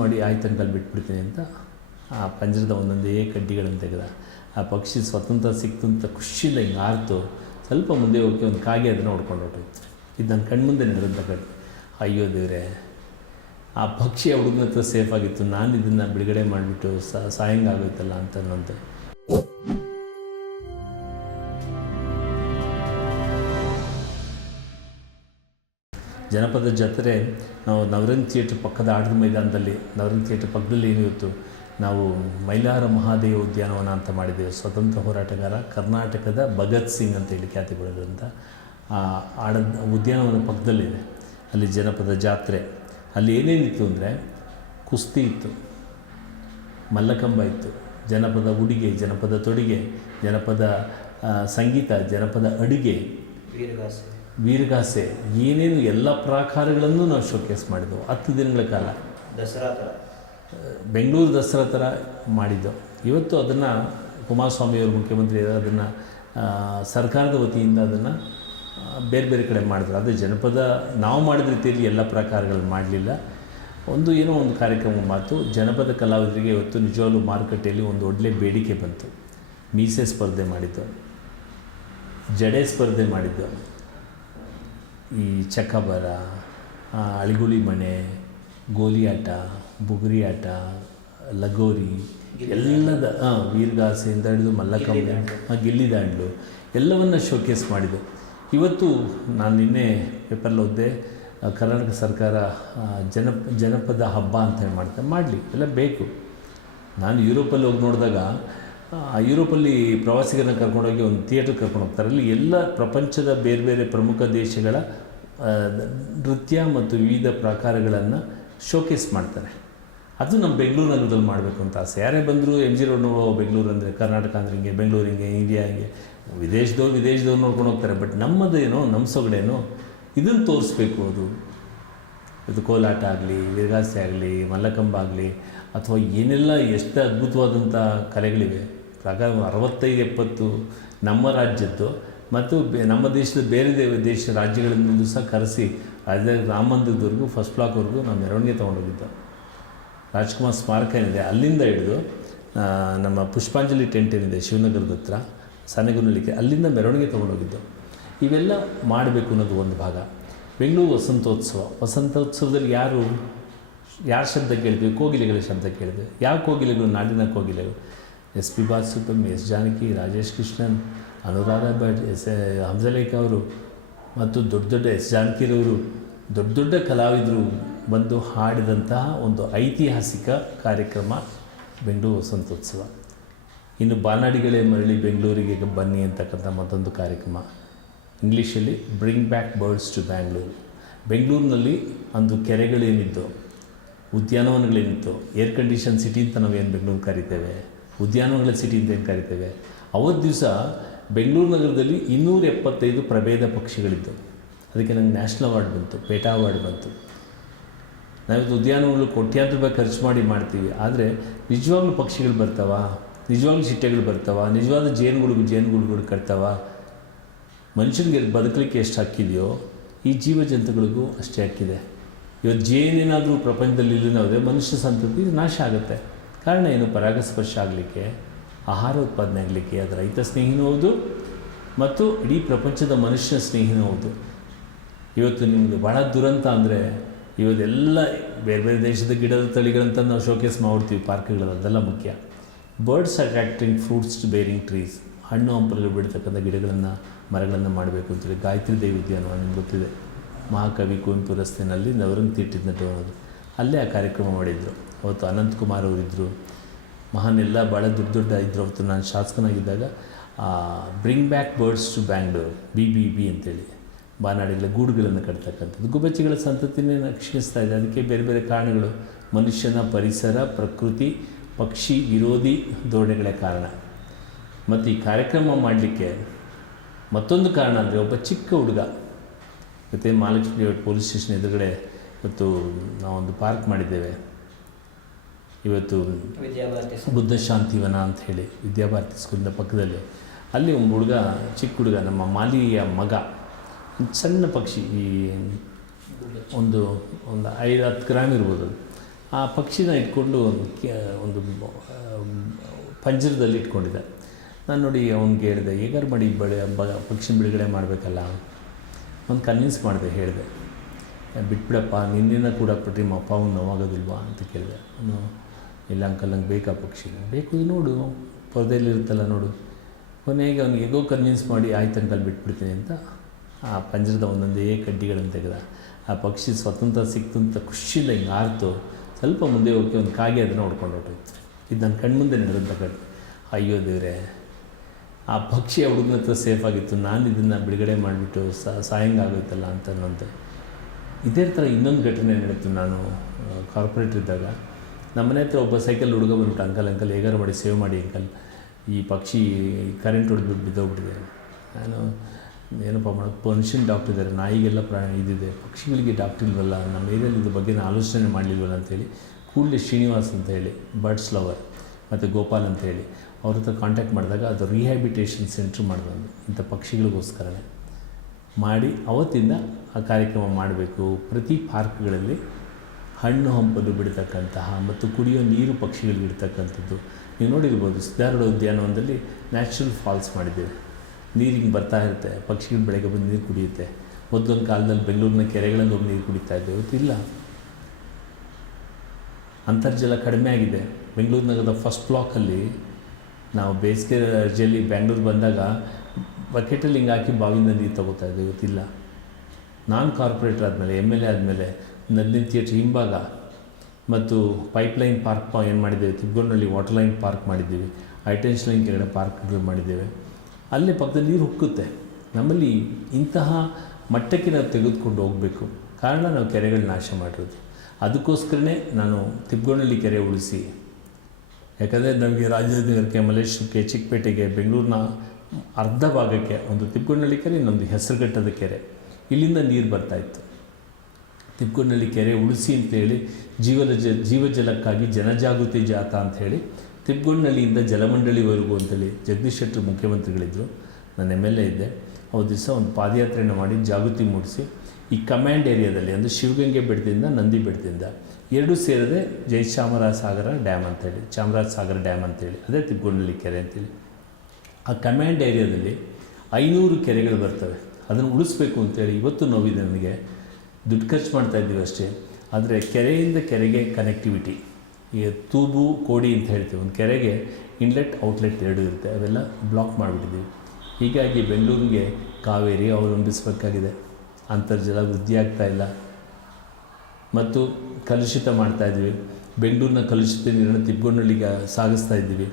ಮಾಡಿ ಆಯ್ತು ಅಂಕಲ್ ಬಿಟ್ಬಿಡ್ತೀನಿ ಅಂತ ಆ ಪಂಜರದ ಒಂದೊಂದೇ ಕಡ್ಡಿಗಳನ್ನು ತೆಗೆದ. ಆ ಪಕ್ಷಿ ಸ್ವತಂತ್ರ ಸಿಕ್ತು ಅಂತ ಖುಷಿಯಿಂದ ಹಿಂಗೆ ಆರ್ತು ಸ್ವಲ್ಪ ಮುಂದೆ ಹೋಗಿ ಒಂದು ಕಾಗೆ ಅದನ್ನು ಹೊಡ್ಕೊಂಡು ಹೊರಟೋಯ್ತು. ಇದು ನನ್ನ ಕಣ್ಮುಂದೆ ನಡೆದಂಥ ಕಡೆ. ಅಯ್ಯೋ ದೇವ್ರೆ, ಆ ಪಕ್ಷಿ ಆ ಹುಡುಗನ ಹತ್ರ ಸೇಫಾಗಿತ್ತು, ನಾನು ಇದನ್ನು ಬಿಡುಗಡೆ ಮಾಡಿಬಿಟ್ಟು ಸಾಯಂಗಾಗೋಯ್ತಲ್ಲ ಅಂತ ಅನ್ನೋದು. ಜನಪದ ಜಾತ್ರೆ ನಾವು ನವರಂಗ್ ಥಿಯೇಟ್ರ್ ಪಕ್ಕದ ಆಟದ ಮೈದಾನದಲ್ಲಿ, ನವರಂಗ್ ಥಿಯೇಟ್ರ್ ಪಕ್ಕದಲ್ಲಿ ಏನಿತ್ತು, ನಾವು ಮೈಲಾರ ಮಹಾದೇವ ಉದ್ಯಾನವನ ಅಂತ ಮಾಡಿದ್ದೇವೆ. ಸ್ವತಂತ್ರ ಹೋರಾಟಗಾರ ಕರ್ನಾಟಕದ ಭಗತ್ ಸಿಂಗ್ ಅಂತೇಳಿ ಖ್ಯಾತಿ ಪಡೆದಂಥ ಆ ಉದ್ಯಾನವನ ಪಕ್ಕದಲ್ಲಿದೆ. ಅಲ್ಲಿ ಜನಪದ ಜಾತ್ರೆ. ಅಲ್ಲಿ ಏನೇನಿತ್ತು ಅಂದರೆ ಕುಸ್ತಿ ಇತ್ತು, ಮಲ್ಲಕಂಬ ಇತ್ತು, ಜನಪದ ಉಡುಗೆ, ಜನಪದ ತೊಡುಗೆ, ಜನಪದ ಸಂಗೀತ, ಜನಪದ ಅಡುಗೆ, ವೀರಗಾಸೆ, ಏನೇನು ಎಲ್ಲ ಪ್ರಾಕಾರಗಳನ್ನು ನಾವು ಶೋಕೇಸ್ ಮಾಡಿದ್ದೆವು 10 ದಿನಗಳ ಕಾಲ. ದಸರಾ ಥರ, ಬೆಂಗಳೂರು ದಸರಾ ಥರ ಮಾಡಿದ್ದು. ಇವತ್ತು ಅದನ್ನು ಕುಮಾರಸ್ವಾಮಿಯವರು ಮುಖ್ಯಮಂತ್ರಿ ಅದನ್ನು ಸರ್ಕಾರದ ವತಿಯಿಂದ ಅದನ್ನು ಬೇರೆ ಬೇರೆ ಕಡೆ ಮಾಡಿದ್ರು. ಅದು ಜನಪದ ನಾವು ಮಾಡಿದ ರೀತಿಯಲ್ಲಿ ಎಲ್ಲ ಪ್ರಕಾರಗಳು ಮಾಡಲಿಲ್ಲ. ಏನೋ ಒಂದು ಕಾರ್ಯಕ್ರಮ ಮಾತು. ಜನಪದ ಕಲಾವಿದರಿಗೆ ಇವತ್ತು ನಿಜವಾಗ್ಲೂ ಮಾರುಕಟ್ಟೆಯಲ್ಲಿ ಒಂದು ಒಳ್ಳೆ ಬೇಡಿಕೆ ಬಂತು. ಮೀಸೆ ಸ್ಪರ್ಧೆ ಮಾಡಿದ್ದು, ಜಡೆ ಸ್ಪರ್ಧೆ ಮಾಡಿದ್ದು, ಈ ಚಕ್ಕಬರ, ಅಳಿಗುಳಿ ಮಣೆ, ಗೋಲಿ ಆಟ, ಬುಗುರಿ ಆಟ, ಲಗೋರಿ, ಎಲ್ಲದ ವೀರಗಾಸೆಯಿಂದ ಹಿಡಿದು ಮಲ್ಲಕಂಬ, ಗಿಲ್ಲಿದಾಂಡು ಎಲ್ಲವನ್ನು ಶೋಕೇಸ್ ಮಾಡಿದ್ದು. ಇವತ್ತು ನಾನು ನಿನ್ನೆ ಪೇಪರಲ್ಲಿ ಓದಿದೆ, ಕರ್ನಾಟಕ ಸರ್ಕಾರ ಜನಪದ ಹಬ್ಬ ಅಂತ ಹೇಳಿ ಮಾಡ್ತಾರೆ. ಮಾಡಲಿ, ಎಲ್ಲ ಬೇಕು. ನಾನು ಯುರೋಪಲ್ಲಿ ಹೋಗಿ ನೋಡಿದಾಗ ಯುರೋಪಲ್ಲಿ ಪ್ರವಾಸಿಗರನ್ನ ಕರ್ಕೊಂಡೋಗಿ ಒಂದು ಥಿಯೇಟ್ರ್ ಕರ್ಕೊಂಡು ಹೋಗ್ತಾರೆ. ಅಲ್ಲಿ ಎಲ್ಲ ಪ್ರಪಂಚದ ಬೇರೆ ಬೇರೆ ಪ್ರಮುಖ ದೇಶಗಳ ನೃತ್ಯ ಮತ್ತು ವಿವಿಧ ಪ್ರಕಾರಗಳನ್ನು ಶೋಕೇಸ್ ಮಾಡ್ತಾರೆ. ಅದು ನಮ್ಮ ಬೆಂಗಳೂರು ನಗರದಲ್ಲಿ ಮಾಡಬೇಕು ಅಂತ ಆಸೆ. ಯಾರೇ ಬಂದರೂ MG ರೋಡ್ ಬೆಂಗಳೂರು ಅಂದರೆ ಕರ್ನಾಟಕ ಅಂದರೆ ಹಿಂಗೆ, ಬೆಂಗಳೂರು ಹಿಂಗೆ, ಇಂಡಿಯಾ ಹಿಂಗೆ, ವಿದೇಶದವ್ರು ನೋಡ್ಕೊಂಡು ಹೋಗ್ತಾರೆ. ಬಟ್ ನಮ್ಮದೇನೋ, ನಮ್ಮ ಸೊಗಡೇನೋ ಇದನ್ನು ತೋರಿಸ್ಬೇಕು. ಇದು ಕೋಲಾಟ ಆಗಲಿ, ವೀರಗಾಸೆ ಆಗಲಿ, ಮಲ್ಲಕಂಬ ಆಗಲಿ, ಅಥವಾ ಏನೆಲ್ಲ ಎಷ್ಟು ಅದ್ಭುತವಾದಂಥ ಕಲೆಗಳಿವೆ. ಪ್ರಕಾರ 65-70 ನಮ್ಮ ರಾಜ್ಯದ್ದು ಮತ್ತು ನಮ್ಮ ದೇಶದ ಬೇರೆ ರಾಜ್ಯಗಳಿಂದ ಸಹ ಕರೆಸಿ ರಾಮ ಮಂದಿರದವರೆಗೂ ಫಸ್ಟ್ ಬ್ಲಾಕ್ವರೆಗೂ ನಾವು ಮೆರವಣಿಗೆ ತೊಗೊಂಡೋಗಿದ್ದು. ರಾಜ್ಕುಮಾರ್ ಸ್ಮಾರಕ ಏನಿದೆ ಅಲ್ಲಿಂದ ಹಿಡಿದು ನಮ್ಮ ಪುಷ್ಪಾಂಜಲಿ ಟೆಂಟ್ ಏನಿದೆ ಶಿವನಗರದ ಹತ್ರ ಸಾನೆಗುನ್ನಲಿಕ್ಕೆ, ಅಲ್ಲಿಂದ ಮೆರವಣಿಗೆ ತೊಗೊಂಡೋಗಿದ್ದು. ಇವೆಲ್ಲ ಮಾಡಬೇಕು ಅನ್ನೋದು ಒಂದು ಭಾಗ. ಬೆಂಗಳೂರು ವಸಂತೋತ್ಸವದಲ್ಲಿ ಯಾರ ಶಬ್ದ ಕೇಳಿದ್ವಿ? ಕೋಗಿಲೆಗಳ ಶಬ್ದ ಕೇಳಿದ್ವಿ. ಯಾವ ಕೋಗಿಲೆಗಳು? ನಾಡಿನ ಕೋಗಿಲೆಗಳು. SP ಬಾಲಸುಬ್ರಹ್ಮಣ್ಯಂ, S ಜಾನಕಿ, ರಾಜೇಶ್ ಕೃಷ್ಣನ್, ಅನುರಾಧ ಭಟ್, ಹಂಸಲೇಖ ಅವರು ಮತ್ತು ದೊಡ್ಡ S ಜಾನಕಿರವರು, ದೊಡ್ಡ ಕಲಾವಿದರು ಬಂದು ಹಾಡಿದಂತಹ ಒಂದು ಐತಿಹಾಸಿಕ ಕಾರ್ಯಕ್ರಮ ಬೆಂಗಳೂರು ವಸಂತೋತ್ಸವ. ಇನ್ನು ಬಾನಾಡಿಗಳೇ ಮರಳಿ ಬೆಂಗಳೂರಿಗೆ ಬನ್ನಿ ಅಂತಕ್ಕಂಥ ಮತ್ತೊಂದು ಕಾರ್ಯಕ್ರಮ. ಇಂಗ್ಲೀಷಲ್ಲಿ bring back birds to Bangalore. ಬೆಂಗಳೂರಿನಲ್ಲಿ ಅಂದು ಕೆರೆಗಳೇನಿತ್ತು, ಉದ್ಯಾನವನಗಳೇನಿತ್ತು, ಏರ್ ಕಂಡೀಷನ್ ಸಿಟಿ ಅಂತ ನಾವೇನು ಬೆಂಗಳೂರು ಕರಿತೇವೆ, ಉದ್ಯಾನವನಗಳ ಸಿಟಿ ಅಂತ ಏನು ಕರಿತೇವೆ, ಅವತ್ತು ದಿವಸ ಬೆಂಗಳೂರು ನಗರದಲ್ಲಿ 275 ಪ್ರಭೇದ ಪಕ್ಷಿಗಳಿದ್ದು. ಅದಕ್ಕೆ ನಂಗೆ ನ್ಯಾಷನಲ್ ಅವಾರ್ಡ್ ಬಂತು, ಪೇಟಾ ಅವಾರ್ಡ್ ಬಂತು. ನಾವಿದು ಉದ್ಯಾನವನಗಳು ಕೋಟ್ಯಾಂತರ ರೂಪಾಯಿ ಖರ್ಚು ಮಾಡಿ ಮಾಡ್ತೀವಿ, ಆದರೆ ನಿಜವಾಗ್ಲೂ ಪಕ್ಷಿಗಳು ಬರ್ತಾವ, ನಿಜವಾಗ್ಲೂ ಚಿಟ್ಟೆಗಳು ಬರ್ತಾವ, ನಿಜವಾದ ಜೇನುಗೂಡುಗಳು ಕಟ್ತಾವ. ಮನುಷ್ಯನಿಗೆ ಬದುಕಲಿಕ್ಕೆ ಎಷ್ಟು ಹಕ್ಕಿದೆಯೋ ಈ ಜೀವ ಜಂತುಗಳಿಗೂ ಅಷ್ಟೇ ಹಕ್ಕಿದೆ. ಇವತ್ತು ಜೇನೇನಾದರೂ ಪ್ರಪಂಚದಲ್ಲಿ ಇಲ್ಲದೆ ಮನುಷ್ಯ ಸಂತತಿ ನಾಶ ಆಗುತ್ತೆ. ಕಾರಣ ಏನು? ಪರಾಗಸ್ಪರ್ಶ ಆಗಲಿಕ್ಕೆ, ಆಹಾರ ಉತ್ಪಾದನೆ ಆಗಲಿಕ್ಕೆ. ಅದು ರೈತ ಸ್ನೇಹಿನೂ ಹೌದು ಮತ್ತು ಇಡೀ ಪ್ರಪಂಚದ ಮನುಷ್ಯ ಸ್ನೇಹಿನೂ ಹೌದು. ಇವತ್ತು ನಿಮ್ಮದು ಭಾಳ ದುರಂತ ಅಂದರೆ ಇವತ್ತೆಲ್ಲ ಬೇರೆ ಬೇರೆ ದೇಶದ ಗಿಡದ ತಳಿಗಳಂತ ನಾವು ಶೋಕೇಸ್ ಮಾಡ್ತೀವಿ ಪಾರ್ಕ್ಗಳಲ್ಲಿ, ಅದೆಲ್ಲ ಮುಖ್ಯ. Birds attracting fruits to bearing trees, ಹಣ್ಣು ಹಂಪಲುಗಳು ಬಿಡ್ತಕ್ಕಂಥ ಮರಗಳನ್ನು ಮಾಡಬೇಕು ಅಂತೇಳಿ ಗಾಯತ್ರಿ ದೇವಿ ಉದ್ಯಾನವನ ನಿಮ್ಗೆ ಗೊತ್ತಿದೆ, ಮಹಾಕವಿ ಕುವೆಂಪು ರಸ್ತೆಯಲ್ಲಿ ನವರಂಗ್ ಥಿಯೇಟ್ರ್ ಅನ್ನೋದು, ಅಲ್ಲೇ ಆ ಕಾರ್ಯಕ್ರಮ ಮಾಡಿದರು. ಅವತ್ತು ಅನಂತಕುಮಾರ್ ಅವರಿದ್ದರು, ಮಹಾನ್ ಎಲ್ಲ ಭಾಳ ದೊಡ್ಡ ಇದ್ದರು. ಅವತ್ತು ನಾನು ಶಾಸಕನಾಗಿದ್ದಾಗ bring back birds to Bangalore, BBB ಅಂತೇಳಿ ಬಾನಾಡಿಗಳ ಗೂಡುಗಳನ್ನು ಕಟ್ತಕ್ಕಂಥದ್ದು. ಗುಬ್ಬಚ್ಚಿಗಳ ಸಂತತಿನೇ ಕ್ಷೀಣಿಸ್ತಾ ಇದೆ. ಅದಕ್ಕೆ ಬೇರೆ ಬೇರೆ ಕಾರಣಗಳು. ಮನುಷ್ಯನ ಪರಿಸರ, ಪ್ರಕೃತಿ, ಪಕ್ಷಿ ವಿರೋಧಿ ಧೋರಣೆಗಳೇ ಕಾರಣ. ಮತ್ತು ಈ ಕಾರ್ಯಕ್ರಮ ಮಾಡಲಿಕ್ಕೆ ಮತ್ತೊಂದು ಕಾರಣ ಅಂದರೆ ಒಬ್ಬ ಚಿಕ್ಕ ಹುಡುಗ ಮತ್ತು ಮಹಾಲಕ್ಷ್ಮಿ ಪೊಲೀಸ್ ಸ್ಟೇಷನ್ ಎದುರುಗಡೆ ಇವತ್ತು ನಾವೊಂದು ಪಾರ್ಕ್ ಮಾಡಿದ್ದೇವೆ. ಇವತ್ತು ಬುದ್ಧ ಶಾಂತಿವನ ಅಂತ ಹೇಳಿ ವಿದ್ಯಾಭಾರತಿ ಸ್ಕೂಲಿನ ಪಕ್ಕದಲ್ಲಿ, ಅಲ್ಲಿ ಒಂದು ಹುಡುಗ, ಚಿಕ್ಕ ಹುಡುಗ, ನಮ್ಮ ಮಾಲಿಯ ಮಗ, ಸಣ್ಣ ಪಕ್ಷಿ, ಈ ಒಂದು 5-10 ಗ್ರಾಮ್ ಇರ್ಬೋದು, ಆ ಪಕ್ಷಿನ ಇಟ್ಕೊಂಡು ಒಂದು ಪಂಜರದಲ್ಲಿ ಇಟ್ಕೊಂಡಿದ್ದೆ. ನಾನು ನೋಡಿ ಅವ್ನಿಗೆ ಹೇಳಿದೆ, ಹೇಗಾರು ಮಾಡಿ ಪಕ್ಷಿನ ಬಿಡುಗಡೆ ಮಾಡಬೇಕಲ್ಲ. ಅವ್ನು ಕನ್ವಿನ್ಸ್ ಮಾಡಿದೆ, ಹೇಳಿದೆ, ಬಿಟ್ಬಿಡಪ್ಪ, ನಿನ್ನಿಂದ ಕೂಡ ಬಿಟ್ಟು ನಿಮ್ಮ ಅಪ್ಪ ಅವ್ನು ನೋವಾಗೋದಿಲ್ವಾ ಅಂತ ಕೇಳಿದೆ. ಅವನು, ಇಲ್ಲ ಅಂಕಲ್, ನಂಗೆ ಬೇಕಾ ಪಕ್ಷಿ, ಬೇಕು ನೋಡು, ಪರದೆಯಲ್ಲಿರುತ್ತಲ್ಲ ನೋಡು. ಕೊನೆಗೆ ಅವ್ನಿಗೆ ಹೇಗೋ ಕನ್ವಿನ್ಸ್ ಮಾಡಿ, ಆಯ್ತು ಅಂಕಲ್ ಬಿಟ್ಬಿಡ್ತೀನಿ ಅಂತ ಆ ಪಂಜರದ ಒಂದೊಂದೇ ಕಡ್ಡಿಗಳನ್ನು ತೆಗೆದ. ಆ ಪಕ್ಷಿ ಸ್ವತಂತ್ರ ಸಿಕ್ತು ಅಂತ ಖುಷಿಯಿಂದ ಹಿಂಗೆ ಆರ್ತು ಸ್ವಲ್ಪ ಮುಂದೆ ಹೋಗಿ ಒಂದು ಕಾಗೆ ಅದನ್ನು ಹೊಡ್ಕೊಂಡು ಹೊರಟೋಯ್ತು. ಇದು ನನ್ನ ಕಣ್ಮುಂದೆ ನಡೆದಂಥ ಕಡೆ. ಅಯ್ಯೋ ದೇವರೇ, ಆ ಪಕ್ಷಿ ಆ ಹುಡುಗನ ಹತ್ರ ಸೇಫಾಗಿತ್ತು, ನಾನು ಇದನ್ನು ಬಿಡುಗಡೆ ಮಾಡಿಬಿಟ್ಟು ಸಾಯಂಗಾಗೋಯ್ತಲ್ಲ ಅಂತ ಅನ್ನೋಂತೆ. ಇದೇ ಥರ ಇನ್ನೊಂದು ಘಟನೆ ನಡೀತು. ನಾನು ಕಾರ್ಪೊರೇಟ್ ಇದ್ದಾಗ ನಮ್ಮ ಮನೆ ಹತ್ರ ಒಬ್ಬ ಸೈಕಲ್ ಹುಡುಗ ಬಂದ್ಬಿಟ್ಟು, ಅಂಕಲ್ ಹೇಗಾರು ಮಾಡಿ ಸೇವ್ ಮಾಡಿ ಅಂಕಲ್, ಈ ಪಕ್ಷಿ ಕರೆಂಟ್ ಹೊಡೆದ್ಬಿಟ್ಟು ಬಿದ್ದೋಗ್ಬಿಟ್ಟಿದೆ. ನಾನು ಏನಪ್ಪ ಮಾಡೋದು, ಮನುಷ್ಯನ ಡಾಕ್ಟ್ರ್ ಇದ್ದಾರೆ, ನಾಯಿಗೆಲ್ಲ ಇದಿದೆ, ಪಕ್ಷಿಗಳಿಗೆ ಡಾಕ್ಟ್ರ್ ಇಲ್ವಲ್ಲ, ನಮ್ಮ ಏರಿಯಲ್ಲಿ ಇದ್ರ ಬಗ್ಗೆ ಆಲೋಚನೆ ಮಾಡಲಿಲ್ವಲ್ಲ ಅಂತೇಳಿ ಕೂಡಲೇ ಶ್ರೀನಿವಾಸ್ ಅಂತ ಹೇಳಿ, ಬರ್ಡ್ಸ್ ಲವರ್, ಮತ್ತು ಗೋಪಾಲ್ ಅಂತ ಹೇಳಿ ಅವ್ರ ಹತ್ರ ಕಾಂಟ್ಯಾಕ್ಟ್ ಮಾಡಿದಾಗ ಅದು ರಿಹ್ಯಾಬಿಟೇಷನ್ ಸೆಂಟ್ರ್ ಮಾಡಿದ್ರು. ಇಂಥ ಪಕ್ಷಿಗಳಿಗೋಸ್ಕರನೇ ಮಾಡಿ ಅವತ್ತಿಂದ ಆ ಕಾರ್ಯಕ್ರಮ ಮಾಡಬೇಕು. ಪ್ರತಿ ಪಾರ್ಕ್ಗಳಲ್ಲಿ ಹಣ್ಣು ಹಂಪಲು ಬಿಡ್ತಕ್ಕಂತಹ ಮತ್ತು ಕುಡಿಯೋ ನೀರು ಪಕ್ಷಿಗಳಿಗೆ ಇಡ್ತಕ್ಕಂಥದ್ದು. ನೀವು ನೋಡಿರ್ಬೋದು, ಸಿದ್ಧಾರೂಢ ಉದ್ಯಾನವನದಲ್ಲಿ ನ್ಯಾಚುರಲ್ ಫಾಲ್ಸ್ ಮಾಡಿದ್ದೇವೆ. ನೀರಿಗೆ ಬರ್ತಾ ಇರುತ್ತೆ, ಪಕ್ಷಿಗಳು ಬೆಳಗ್ಗೆ ಬಂದು ನೀರು ಕುಡಿಯುತ್ತೆ. ಮೊದಲೊಂದು ಕಾಲದಲ್ಲಿ ಬೆಂಗಳೂರಿನ ಕೆರೆಗಳಲ್ಲಿ ಹೋಗಿ ನೀರು ಕುಡಿತಾ ಇದ್ದೇವೆ, ಇವತ್ತಿಲ್ಲ. ಅಂತರ್ಜಲ ಕಡಿಮೆ ಆಗಿದೆ. ಬೆಂಗಳೂರು ನಗರದ ಫಸ್ಟ್ ಬ್ಲಾಕಲ್ಲಿ ನಾವು ಬೇಸಿಗೆ ರಜೆಯಲ್ಲಿ ಬ್ಯಾಂಗ್ಳೂರು ಬಂದಾಗ ಬಕೆಟಲ್ಲಿ ಹಿಂಗೆ ಹಾಕಿ ಬಾವಿಯಿಂದ ನೀರು ತೊಗೋತಾ ಇದ್ದೇವೆ, ಇವತ್ತಿಲ್ಲ. ನಾನು ಕಾರ್ಪೊರೇಟರ್ ಆದಮೇಲೆ, MLA ಆದಮೇಲೆ, ನಂದಿನಿ ಥಿಯೇಟ್ರ್ ಹಿಂಭಾಗ ಮತ್ತು ಪೈಪ್ಲೈನ್ ಪಾರ್ಕ್ ಏನು ಮಾಡಿದ್ದೇವೆ, ತಿಬ್ಗೊಂಡಳ್ಳಿ ವಾಟರ್ ಲೈನ್ ಪಾರ್ಕ್ ಮಾಡಿದ್ದೀವಿ, ಹೈಟೆನ್ಷನ್ ಲೈನ್ ಕೆಳಗಡೆ ಪಾರ್ಕ್ಗಳು ಮಾಡಿದ್ದೇವೆ. ಅಲ್ಲೇ ಪಕ್ಕದಲ್ಲಿ ನೀರು ಹುಕ್ಕುತ್ತೆ. ನಮ್ಮಲ್ಲಿ ಇಂತಹ ಮಟ್ಟಕ್ಕೆ ನಾವು ತೆಗೆದುಕೊಂಡು ಹೋಗಬೇಕು. ಕಾರಣ ನಾವು ಕೆರೆಗಳನ್ನ ನಾಶ ಮಾಡಿರೋದು. ಅದಕ್ಕೋಸ್ಕರನೇ ನಾನು ತಿಬ್ಗೊಂಡಳ್ಳಿ ಕೆರೆ ಉಳಿಸಿ, ಯಾಕಂದರೆ ನಮಗೆ ರಾಜನಗರಕ್ಕೆ, ಮಲ್ಲೇಶ್ವರಕ್ಕೆ, ಚಿಕ್ಕಪೇಟೆಗೆ, ಬೆಂಗಳೂರಿನ ಅರ್ಧ ಭಾಗಕ್ಕೆ ಒಂದು ತಿಬ್ಗೊಂಡಳ್ಳಿ ಕೆರೆ, ಇನ್ನೊಂದು ಹೆಸರುಘಟ್ಟದ ಕೆರೆ, ಇಲ್ಲಿಂದ ನೀರು ಬರ್ತಾಯಿತ್ತು. ತಿಬ್ಗೊಂಡಳ್ಳಿ ಕೆರೆ ಉಳಿಸಿ ಅಂತೇಳಿ ಜೀವಜಲಕ್ಕಾಗಿ ಜನಜಾಗೃತಿ ಜಾಥಾ ಅಂಥೇಳಿ ತಿಬ್ಗೊಂಡಳ್ಳಿಯಿಂದ ಜಲಮಂಡಳಿವರೆಗೂ ಅಂತೇಳಿ ಜಗದೀಶ್ ಶೆಟ್ಟರ್ ಮುಖ್ಯಮಂತ್ರಿಗಳಿದ್ದರು, ನಾನು MLA ಇದ್ದೆ. ಅವತ್ತು ದಿವಸ ಒಂದು ಪಾದಯಾತ್ರೆಯನ್ನು ಮಾಡಿ ಜಾಗೃತಿ ಮೂಡಿಸಿ ಈ ಕಮ್ಯಾಂಡ್ ಏರಿಯಾದಲ್ಲಿ, ಅಂದರೆ ಶಿವಗಂಗೆ ಬೆಟ್ಟದಿಂದ ನಂದಿ ಬೆಟ್ಟದಿಂದ ಎರಡೂ ಸೇರದೆ ಜಯಚಾಮರಾಜಸಾಗರ ಡ್ಯಾಮ್ ಅಂತೇಳಿ, ಚಾಮರಾಜಸಾಗರ ಡ್ಯಾಮ್ ಅಂತೇಳಿ, ಅದೇ ತಿಬ್ಗೊಂಡಳ್ಳಿ ಕೆರೆ ಅಂತೇಳಿ. ಆ ಕಮ್ಯಾಂಡ್ ಏರಿಯಾದಲ್ಲಿ 500 ಕೆರೆಗಳು ಬರ್ತವೆ. ಅದನ್ನು ಉಳಿಸ್ಬೇಕು ಅಂತೇಳಿ ಇವತ್ತು ನೋವಿದೆ ನನಗೆ. ದುಡ್ಡು ಖರ್ಚು ಮಾಡ್ತಾಯಿದ್ದೀವಿ ಅಷ್ಟೇ, ಆದರೆ ಕೆರೆಯಿಂದ ಕೆರೆಗೆ ಕನೆಕ್ಟಿವಿಟಿ, ಈ ತೂಬು ಕೋಡಿ ಅಂತ ಹೇಳ್ತೀವಿ, ಒಂದು ಕೆರೆಗೆ ಇನ್ಲೆಟ್ ಔಟ್ಲೆಟ್ 2 ಇರುತ್ತೆ, ಅವೆಲ್ಲ ಬ್ಲಾಕ್ ಮಾಡಿಬಿಟ್ಟಿದ್ದೀವಿ. ಹೀಗಾಗಿ ಬೆಂಗಳೂರಿಗೆ ಕಾವೇರಿ ಅವಲಂಬಿಸಬೇಕಾಗಿದೆ. ಅಂತರ್ಜಲ ವೃದ್ಧಿ ಆಗ್ತಾಯಿಲ್ಲ ಮತ್ತು ಕಲುಷಿತ ಮಾಡ್ತಾಯಿದ್ವಿ. ಬೆಂಗಳೂರಿನ ಕಲುಷಿತ ನೀರನ್ನು ತಿಬ್ಗೊಂಡಳ್ಳಿಗೆ ಸಾಗಿಸ್ತಾ ಇದ್ದೀವಿ,